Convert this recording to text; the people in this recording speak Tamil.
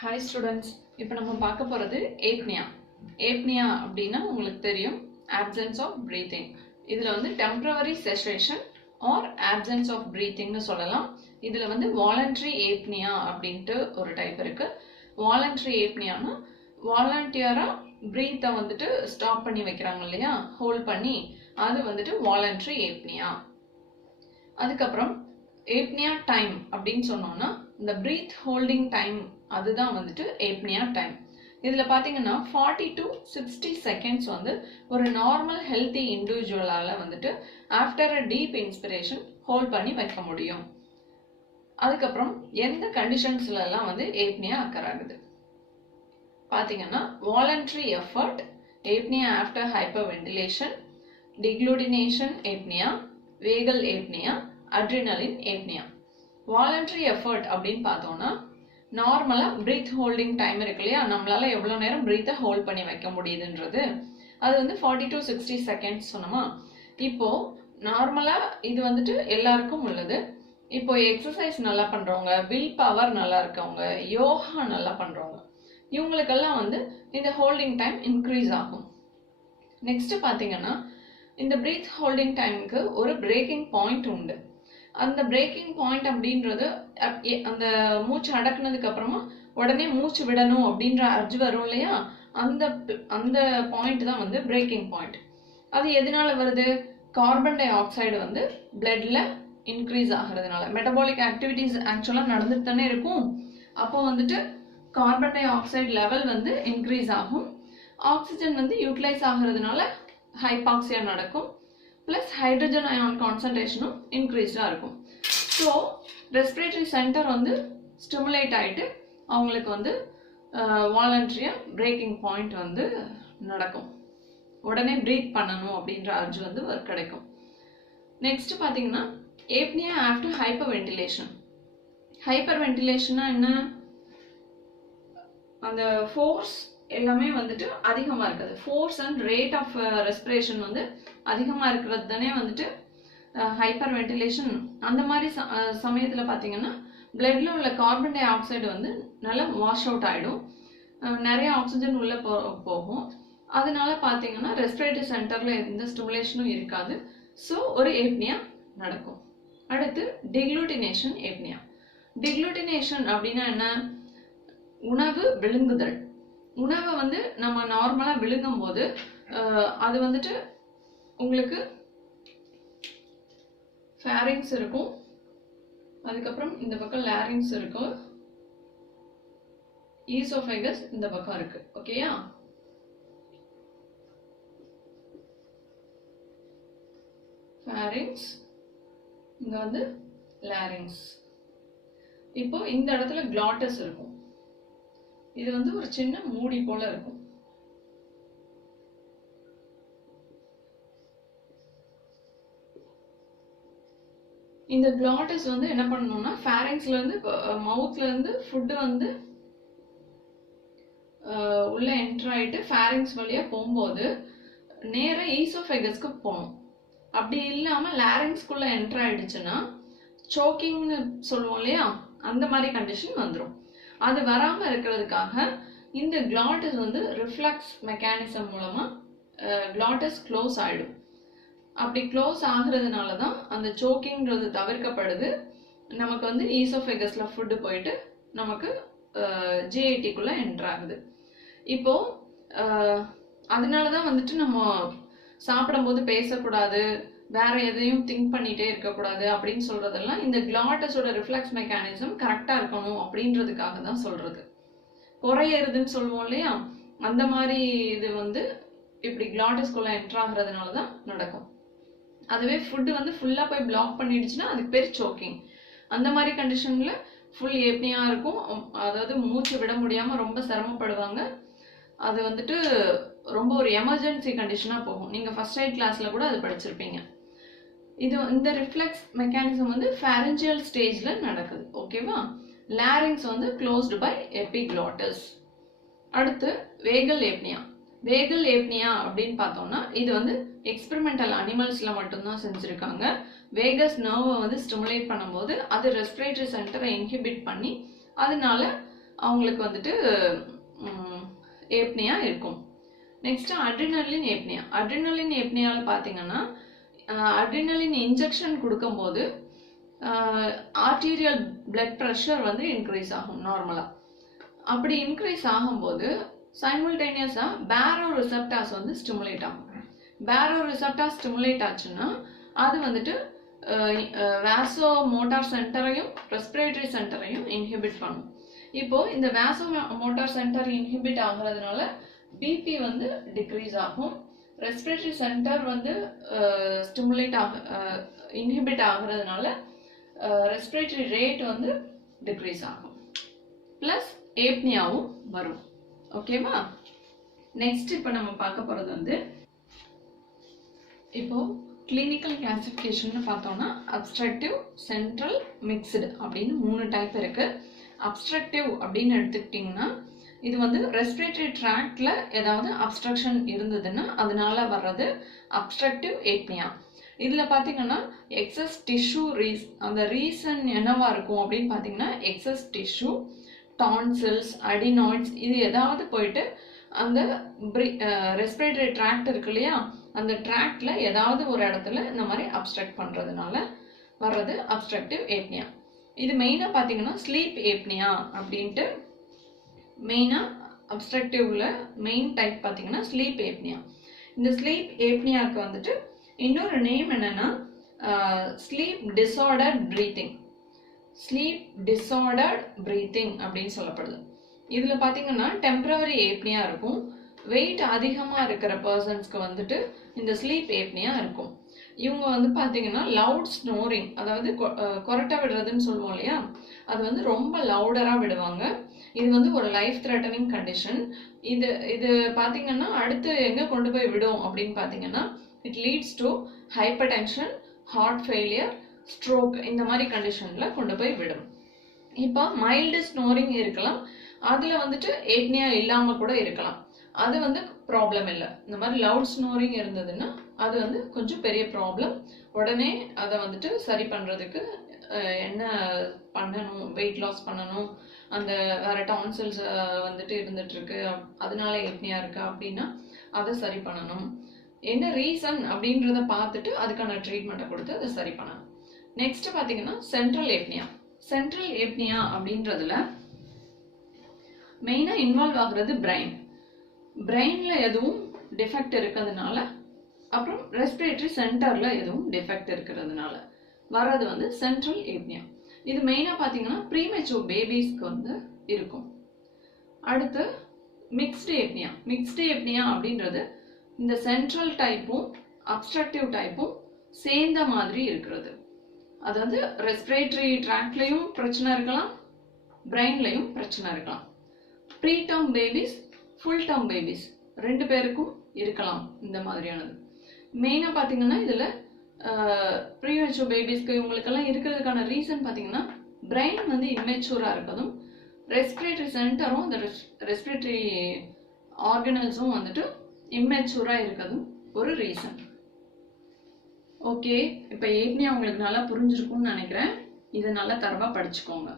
Hi students, இப்போ நம்ம பார்க்க போறது apnea. Apnea அப்படினா உங்களுக்கு தெரியும் absence of breathing. இதுல வந்து temporary cessation or absence of breathing னு சொல்லலாம். இதுல வந்து voluntary apnea அப்படின்ட்டு ஒரு டைப் இருக்கு. Voluntary apneaனா வாலண்டியரா breath-ஐ வந்துட்டு ஸ்டாப் பண்ணி வைக்கிறாங்க இல்லையா, ஹோல்ட் பண்ணி, அது வந்துட்டு voluntary apnea. அதுக்கப்புறம் apnea time அப்படின்னு சொன்னோம்னா இந்த breath holding time அதுதான் வந்துட்டு apnea time. இதுல பாத்தீங்கன்னா 40 to 60 seconds வந்து ஒரு நார்மல் ஹெல்தி இண்டிவிஜுவலால வந்துட்டு after a deep inspiration hold பண்ணி வைக்க முடியும். அதுக்கப்புறம் எந்த கண்டிஷன்ஸ்ல எல்லாம் வந்து apnea அக்கர் ஆகுது பாத்தீங்கன்னா voluntary effort, apnea after hyperventilation, deglutination apnea, vagal apnea, adrenaline apnea. voluntary effort அப்படின்னு பார்த்தோம்னா நார்மலா பிரீத் ஹோல்டிங் டைம் இருக்கு இல்லையா, நம்மளால எவ்வளவு நேரம் பிரீத்தை ஹோல்ட் பண்ணி வைக்க முடியுதுன்றது அது வந்து 40 to 60 செகண்ட்ஸ் சொன்னோமா. இப்போ நார்மலா இது வந்துட்டு எல்லாருக்கும் உள்ளது. இப்போ எக்ஸசைஸ் நல்லா பண்றவங்க, வில் பவர் நல்லா இருக்கவங்க, யோகா நல்லா பண்றவங்க, இவங்களுக்கெல்லாம் வந்து இந்த ஹோல்டிங் டைம் இன்க்ரீஸ் ஆகும். நெக்ஸ்ட் பாத்தீங்கன்னா இந்த பிரீத் ஹோல்டிங் டைமுக்கு ஒரு பிரேக்கிங் பாயிண்ட் உண்டு. அந்த பிரேக்கிங் பாயிண்ட் அப்படின்றது அந்த மூச்சு அடக்குனதுக்கு அப்புறமா உடனே மூச்சு விடணும் அப்படின்ற அர்ஜ் வரும் இல்லையா, அந்த பாயிண்ட் தான் வந்து பிரேக்கிங் பாயிண்ட். அது எதனால வருது? கார்பன் டை ஆக்சைடு வந்து பிளட்ல இன்க்ரீஸ் ஆகிறதுனால. மெட்டபாலிக் ஆக்டிவிட்டிஸ் ஆக்சுவலா நடந்துட்டு தானே இருக்கும். அப்போ வந்துட்டு கார்பன் டை ஆக்சைடு லெவல் வந்து இன்க்ரீஸ் ஆகும். ஆக்சிஜன் வந்து யூட்டிலைஸ் ஆகிறதுனால ஹைபாக்சியா நடக்கும். பிளஸ் ஹைட்ரஜன் அயான் கான்சன்ட்ரேஷனும் இன்க்ரீஸ்டா இருக்கும். ஸோ ரெஸ்பிரேட்டரி சென்டர் வந்து ஸ்டிமுலேட் ஆகிட்டு அவங்களுக்கு வந்து வாலண்டரியா பிரேக்கிங் பாயிண்ட் வந்து நடக்கும். உடனே பிரீத் பண்ணணும் அப்படின்ற அர்ஜ் வந்து கிடைக்கும். நெக்ஸ்ட் பார்த்தீங்கன்னா ஏப்னியா ஆஃப்டர் ஹைப்பர் வென்டிலேஷன். ஹைப்பர் வென்டிலேஷன்னா என்ன? அந்த ஃபோர்ஸ் எல்லாமே வந்துட்டு அதிகமா இருக்குது. Force and rate of respiration வந்து அதிகமா இருக்கிறது தானே வந்துட்டு ஹைப்பர் வென்டிலேஷன். அந்த மாதிரி சமயத்துல பாத்தீங்கன்னா பிளட்ல உள்ள கார்பன் டை ஆக்சைடு வந்து நல்லா வாஷ் அவுட் ஆயிடும், நிறைய ஆக்சிஜன் உள்ள போகும். அதனால பாத்தீங்கன்னா ரெஸ்பிரேட்டரி சென்டர்ல எந்த ஸ்டிமுலேஷனும் இருக்காது. ஸோ ஒரு ஏப்னியா நடக்கும். அடுத்து டிக்ளூட்டினேஷன் ஏப்னியா. டிக்ளூட்டினேஷன் அப்படின்னா என்ன? உணவு விழுங்குதல். உணவை வந்து நம்ம நார்மலா விழுங்கும் போது அது வந்துட்டு உங்களுக்கு ஃபேரிங்ஸ் இருக்கும், அதுக்கப்புறம் இந்த பக்கம் லாரிங்ஸ் இருக்கும், ஈசோஃபேகஸ் இந்த பக்கம் இருக்கு. ஓகேயா? ஃபேரிங்ஸ், இங்க வந்து லாரிங்ஸ். இப்போ இந்த இடத்துல கிளாட்டஸ் இருக்கும். இது வந்து ஒரு சின்ன மூடி போல இருக்கும். இந்த கிளாட்டஸ் வந்து என்ன பண்ணணும்னா ஃபேரிங்ஸ்ல இருந்து மவுத்ல இருந்து ஃபுட் வந்து உள்ள என்டர் ஆயிட்டு ஃபேரிங்ஸ் வழியா போகும்போது நேரா ஈசோஃபேகஸ்க்கு போகணும். அப்படி இல்லாம லாரிங்ஸ்குள்ள என்டர் ஆயிடுச்சுன்னா சோக்கிங்னு சொல்லுவோம் இல்லையா, அந்த மாதிரி கண்டிஷன் வந்துடும். அது வராம இருக்கிறதுக்காக இந்த கிளாட்டஸ் வந்து ரிஃப்ளக்ஸ் மெக்கானிசம் மூலமா கிளாட்டஸ் க்ளோஸ் ஆயிடும். அப்படி க்ளோஸ் ஆகுறதுனால தான் அந்த சோக்கிங்கிறது தவிர்க்கப்படுது. நமக்கு வந்து ஈசோஃபேகஸ்ல ஃபுட்டு போயிட்டு நமக்கு ஜிஐடிக்குள்ள என்டர் ஆகுது. இப்போ அதனாலதான் வந்துட்டு நம்ம சாப்பிடும் போது பேசக்கூடாது, வேற எதையும் திங்க் பண்ணிட்டே இருக்கக்கூடாது அப்படின்னு சொல்றதெல்லாம் இந்த கிளாட்டஸோட ரிஃப்ளெக்ஸ் மெக்கானிசம் கரெக்டா இருக்கணும் அப்படின்றதுக்காக தான் சொல்றது. குறையறதுன்னு சொல்லுவோம் இல்லையா, அந்த மாதிரி இது வந்து இப்படி கிளாட்டஸ்குள்ள என்டர் ஆகுறதுனால தான் நடக்கும். அதுவே ஃபுட்டு வந்து ஃபுல்லா போய் பிளாக் பண்ணிடுச்சுன்னா அதுக்கு பேர் சோக்கிங். அந்த மாதிரி கண்டிஷன்ல ஃபுல் ஏப்னியா இருக்கும். அதாவது மூச்சு விட முடியாம ரொம்ப சிரமப்படுவாங்க. அது வந்துட்டு ரொம்ப ஒரு எமர்ஜென்சி கண்டிஷனா போகும். நீங்க ஃபர்ஸ்ட் எய்ட் கிளாஸ்ல கூட அது படிச்சிருப்பீங்க. இந்த ரிஃப்ளெக்ஸ் மெக்கானிசம் வந்து ஃபேரஞ்சியல் ஸ்டேஜ்ல நடக்குது. ஓகேவா? லாரிங்ஸ் வந்து க்ளோஸ்டு பை எபிக்ளாட்டஸ். அடுத்து வேகல் ஏப்னியா. வேகல் ஏப்னியா அப்படின்னு பார்த்தோம்னா இது வந்து எக்ஸ்பெரிமெண்டல் அனிமல்ஸ்ல மட்டும்தான் செஞ்சிருக்காங்க. வேகஸ் நர்வை வந்து ஸ்டிமுலேட் பண்ணும்போது அது ரெஸ்பிரேட்டரி சென்டரை இன்ஹிபிட் பண்ணி அதனால அவங்களுக்கு வந்துட்டு ஏப்னியா இருக்கும். Next adrenaline apnea. அட்ரினலின் ஏப்னியால பார்த்தீங்கன்னா அட்ரினலின் இன்ஜெக்ஷன் கொடுக்கும்போது ஆர்டீரியல் பிளட் ப்ரெஷர் வந்து இன்க்ரீஸ் ஆகும் நார்மலாக. அப்படி இன்க்ரீஸ் ஆகும்போது சைமல்டேனியஸாக பேரோ ரிசெப்டார்ஸ் வந்து ஸ்டிமுலேட் ஆகும். பேரோ ரிசெப்டார் ஸ்டிமுலேட் ஆச்சுன்னா அது வந்துட்டு வேசோ மோட்டார் சென்டரையும் ரெஸ்பிரேட்டரி சென்டரையும் இன்ஹிபிட் பண்ணும். இப்போ இந்த வேசோ மோட்டார் சென்டர் இன்ஹிபிட் ஆகுறதுனால பிபி வந்து டிக்ரீஸ் ஆகும். ரெஸ்பிரேட்டரி சென்டர் வந்து ஸ்டிமுலேட் இன்ஹிபிட் ஆகுறதுனால ரெஸ்பிரேட்டரி ரேட் வந்து டிக்ரீஸ் ஆகும். ப்ளஸ் ஏப்னியாவும் வரும். ஓகேவா? நெக்ஸ்ட் இப்போ நம்ம பார்க்க போகிறது வந்து இப்போ கிளினிக்கல் கிளாசிஃபிகேஷன் பார்த்தோம்னா அப்ஸ்ட்ரக்டிவ், சென்ட்ரல், மிக்ஸ்டு அப்படின்னு 3 டைப் இருக்கு. அப்ஸ்ட்ரக்டிவ் அப்படின்னு எடுத்துக்கிட்டிங்கன்னா இது வந்து ரெஸ்பிரேட்டரி ட்ராக்ட்ல ஏதாவது அப்ஸ்ட்ரக்ஷன் இருந்ததுன்னா அதனால வர்றது அப்ஸ்ட்ரக்டிவ் ஏப்னியா. இதில் பார்த்தீங்கன்னா எக்ஸஸ் டிஷ்யூ அந்த ரீசன் என்னவா இருக்கும் அப்படின்னு பார்த்தீங்கன்னா எக்ஸஸ் டிஷ்யூ, டான்சில்ஸ், அடினாய்ட்ஸ் இது ஏதாவது போயிட்டு அந்த ரெஸ்பிரேட்டரி ட்ராக்ட் இருக்கு இல்லையா, அந்த ட்ராக்ட்ல ஏதாவது ஒரு இடத்துல இந்த மாதிரி அப்ஸ்ட்ரக்ட் பண்ணுறதுனால வர்றது அப்ஸ்ட்ரக்டிவ் ஏப்னியா. இது மெயினாக பார்த்தீங்கன்னா ஸ்லீப் ஏப்னியா அப்படின்ட்டு மெயினாக அப்ஸ்ட்ரக்டிவ்ல மெயின் டைப் பார்த்தீங்கன்னா ஸ்லீப் ஏப்னியா. இந்த ஸ்லீப் ஏப்னியாவுக்கு வந்துட்டு இன்னொரு நேம் என்னன்னா ஸ்லீப் டிஸார்டர்ட் ப்ரீத்திங். ஸ்லீப் டிஸார்டர்ட் ப்ரீத்திங் அப்படின்னு சொல்லப்படுது. இதில் பார்த்தீங்கன்னா டெம்பரவரி ஏப்னியா இருக்கும். வெயிட் அதிகமாக இருக்கிற பர்சன்ஸ்க்கு வந்துட்டு இந்த ஸ்லீப் ஏப்னியா இருக்கும். இவங்க வந்து பார்த்தீங்கன்னா லவுட் ஸ்னோரிங், அதாவது கொரட்டை விடுறதுன்னு சொல்லுவோம் இல்லையா, அது வந்து ரொம்ப லவுடராக விடுவாங்க. இது வந்து ஒரு லைஃப் த்ரெட்டனிங் கண்டிஷன். இது பார்த்தீங்கன்னா அடுத்து எங்கே கொண்டு போய் விடும் அப்படின்னு பார்த்தீங்கன்னா it leads to hypertension, heart failure, stroke இந்த மாதிரி கண்டிஷனில் கொண்டு போய் விடும். இப்போ மைல்டு ஸ்னோரிங் இருக்கலாம், அதில் வந்துட்டு ஏப்னியா இல்லாமல் கூட இருக்கலாம். அது வந்து ப்ராப்ளம் இல்லை. இந்த மாதிரி லவுட் ஸ்னோரிங் இருந்ததுன்னா அது வந்து கொஞ்சம் பெரிய ப்ராப்ளம். உடனே அதை வந்துட்டு சரி பண்ணுறதுக்கு என்ன பண்ணணும், வெயிட் லாஸ் பண்ணணும், அந்த வேற டான்சில்ஸ் வந்துட்டு இருந்துட்டு இருக்கு அதனால ஏப்னியா இருக்கா அப்படின்னா அதை சரி பண்ணணும். என்ன ரீசன் அப்படின்றத பார்த்துட்டு அதுக்கான ட்ரீட்மெண்ட்டை கொடுத்து அதை சரி பண்ணணும். நெக்ஸ்ட் பார்த்தீங்கன்னா சென்ட்ரல் ஏப்னியா. சென்ட்ரல் ஏப்னியா அப்படின்றதுல மெயினாக இன்வால்வ் ஆகுறது பிரெயின். பிரெயின்ல எதுவும் டிஃபெக்ட் இருக்கிறதுனால, அப்புறம் ரெஸ்பிரேட்டரி சென்டர்ல எதுவும் டிஃபெக்ட் இருக்கிறதுனால வர்றது வந்து சென்ட்ரல் ஏப்னியா. இது மெயினாக பார்த்தீங்கன்னா ப்ரீமெச்சூர் பேபிஸ்க்கு வந்து இருக்கும். அடுத்து மிக்ஸ்டு ஏப்னியா. மிக்ஸ்டு ஏப்னியா அப்படின்றது இந்த சென்ட்ரல் டைப்பும் அப்ஸ்ட்ரக்டிவ் டைப்பும் சேர்ந்த மாதிரி இருக்கிறது. அதாவது ரெஸ்பிரேட்டரி ட்ராக்ட்லையும் பிரச்சனை இருக்கலாம், பிரெயின்லையும் பிரச்சனை இருக்கலாம். Preterm babies, full term babies 2 பேருக்கும் இருக்கலாம் இந்த மாதிரியானது. மெயினாக பார்த்தீங்கன்னா இதில் ப்ரீமெச்சூர் பேபிஸ்க்கு இவங்களுக்கெல்லாம் இருக்கிறதுக்கான ரீசன் பார்த்தீங்கன்னா பிரெயின் வந்து இம்மெச்சூராக இருக்கதும், ரெஸ்பிரேட்டரி சென்டரும் அந்த ரெஸ்பிரேட்டரி ஆர்கனல்ஸும் வந்துட்டு இம்மெச்சூராக இருக்கிறதும் ஒரு ரீசன். ஓகே, இப்போ ஏப்னியா உங்களுக்கு நல்லா புரிஞ்சிருக்கும்னு நினைக்கிறேன். இதை நல்லா தரவாக படிச்சுக்கோங்க.